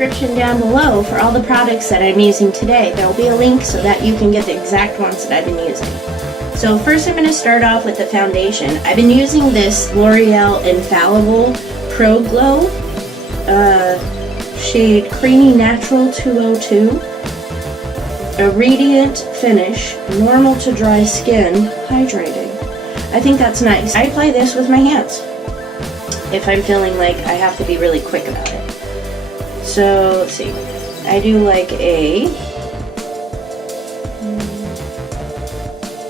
description down below for all the products that I'm using today. There will be a link so that you can get the exact ones that I've been using. So first I'm going to start off with the foundation. I've been using this L'Oreal Infallible Pro Glow shade Creamy Natural 202. A radiant finish, normal to dry skin, hydrating. I think that's nice. I apply this with my hands if I'm feeling like I have to be really quick about it. So let's see. I do like a,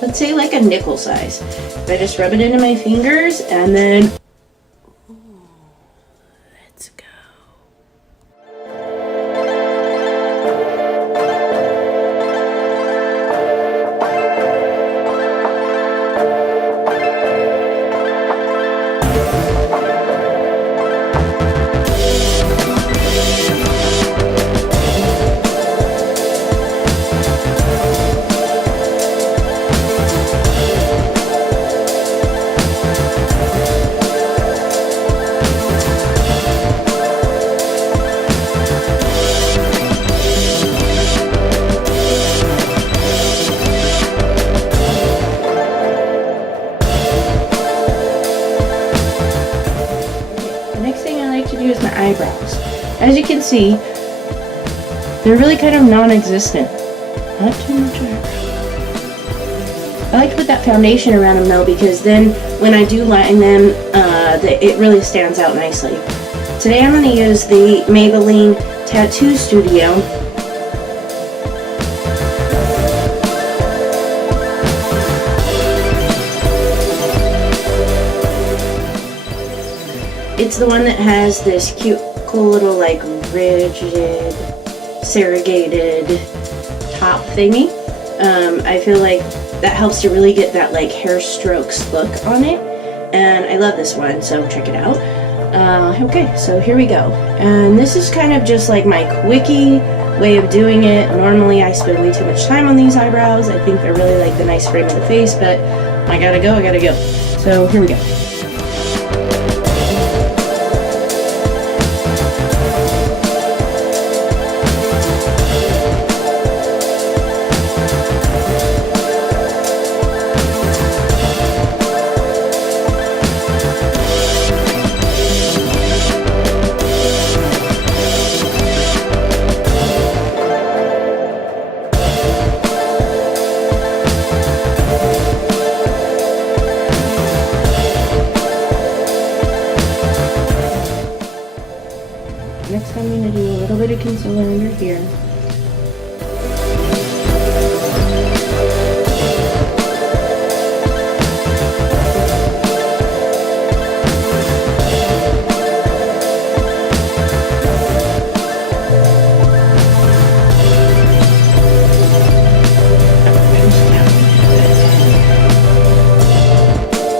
let's say like a nickel size. I just rub it into my fingers and then let's go. Eyebrows. As you can see, they're really kind of non-existent. Not too much eyebrow. I like to put that foundation around them though, because then when I do line them, it really stands out nicely. Today I'm going to use the Maybelline Tattoo Studio. It's the one that has this cute, cool little like rigid, serrated top thingy. I feel like that helps to really get that like hair strokes look on it. And I love this one, so check it out. Okay, so here we go. And this is kind of just like my quickie way of doing it. Normally I spend way too much time on these eyebrows. I think they're really like the nice frame of the face, but I gotta go. So here we go. Next I'm going to do a little bit of concealer under here.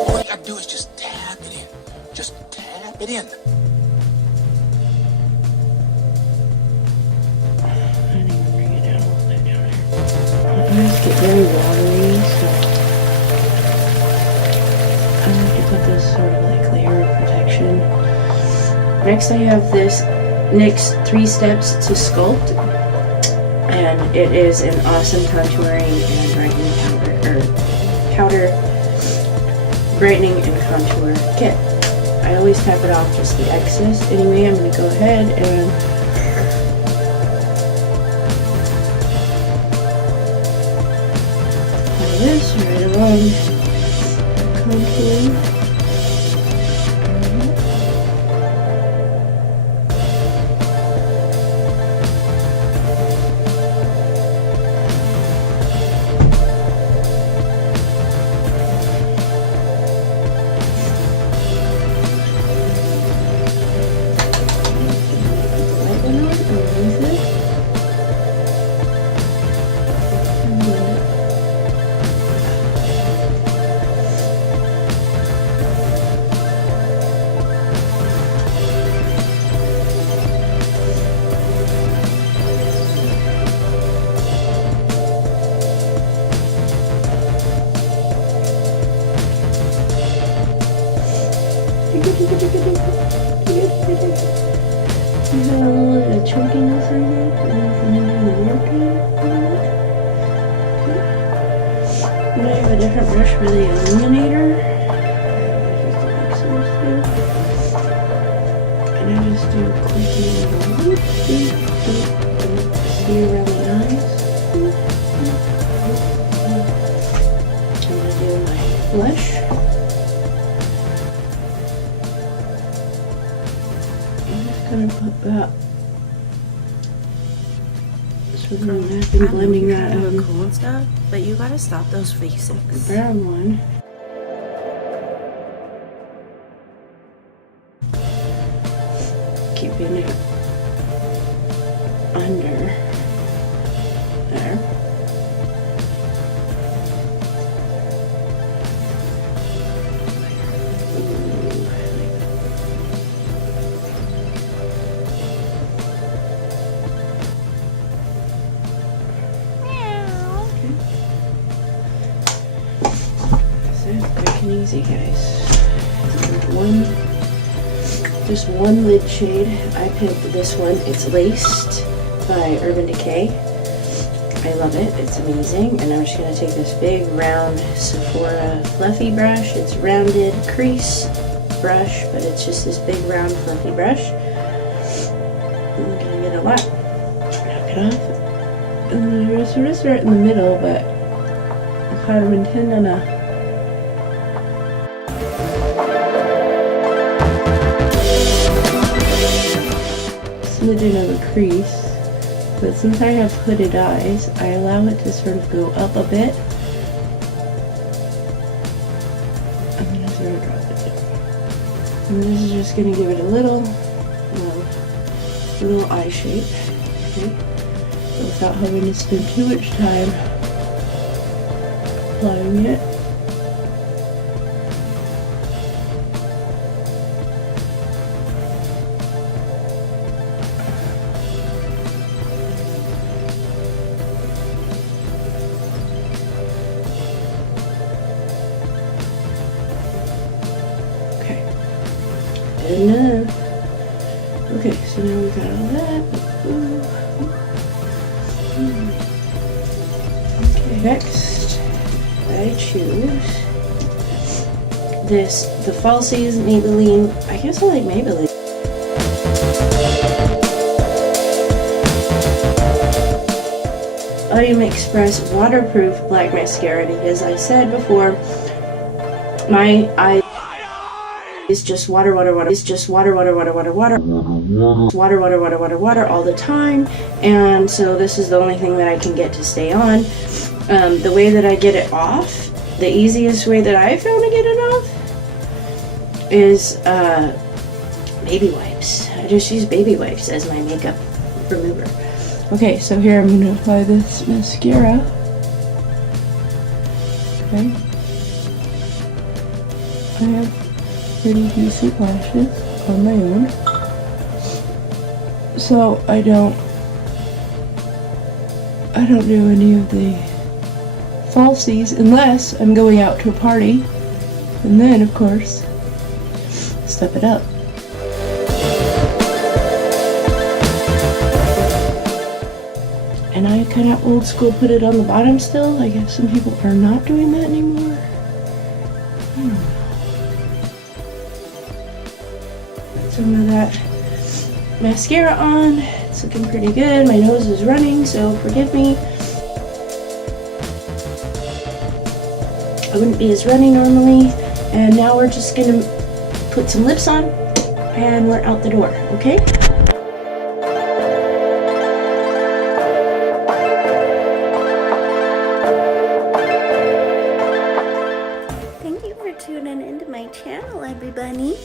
All you gotta do is just tap it in. Just tap it in. Get very watery, so I like to put this sort of like layer of protection. Next I have this NYX 3 Steps to Sculpt, and it is an awesome contouring and brightening powder brightening and contour kit. I always tap it off just the excess. Anyway, I'm going to go ahead and this right along the contour. the chunkiness I need, and then I'm going to do the working. And I have a different brush for the illuminator. And I just do a quickie little loop, see around the eyes. I'm going to do my blush. I'm just going to put that sort of I've been blending that look cool and stuff, but you gotta stop those faces. the brown one. Keeping it under there. So quick and easy, guys. Just one lid shade. I picked this one. It's Laced by Urban Decay. I love it. It's amazing. And I'm just going to take this big round Sephora fluffy brush. It's rounded crease brush, but it's just this big round fluffy brush. I'm going to get a lot. Knock it off. And then I'm just sort of start in the middle, but I kind of intend on a smidgen of a crease, but since I have hooded eyes, I allow it to sort of go up a bit. I'm going to sort of drop it down. And this is just going to give it a little eye shape, okay? So without having to spend too much time applying it. Enough. Okay, so now we got all that. Okay, next I choose the Falsies Maybelline. I guess I like Maybelline. Audium Express waterproof black mascara, because I said before my eye is just water, it's just water all the time, and so this is the only thing that I can get to stay on. The way that I get it off, the easiest way that I found to get it off is baby wipes. I just use baby wipes as my makeup remover. Okay, so here I'm going to apply this mascara. Okay. I have pretty decent lashes on my own, so I don't do any of the falsies unless I'm going out to a party, and then of course step it up. And I kind of old school put it on the bottom still. I guess some people are not doing that anymore. I don't know. Some of that mascara on. It's looking pretty good. My nose is running, so forgive me. I wouldn't be as runny normally. And now we're just gonna put some lips on and we're out the door, okay? Thank you for tuning into my channel, everybody.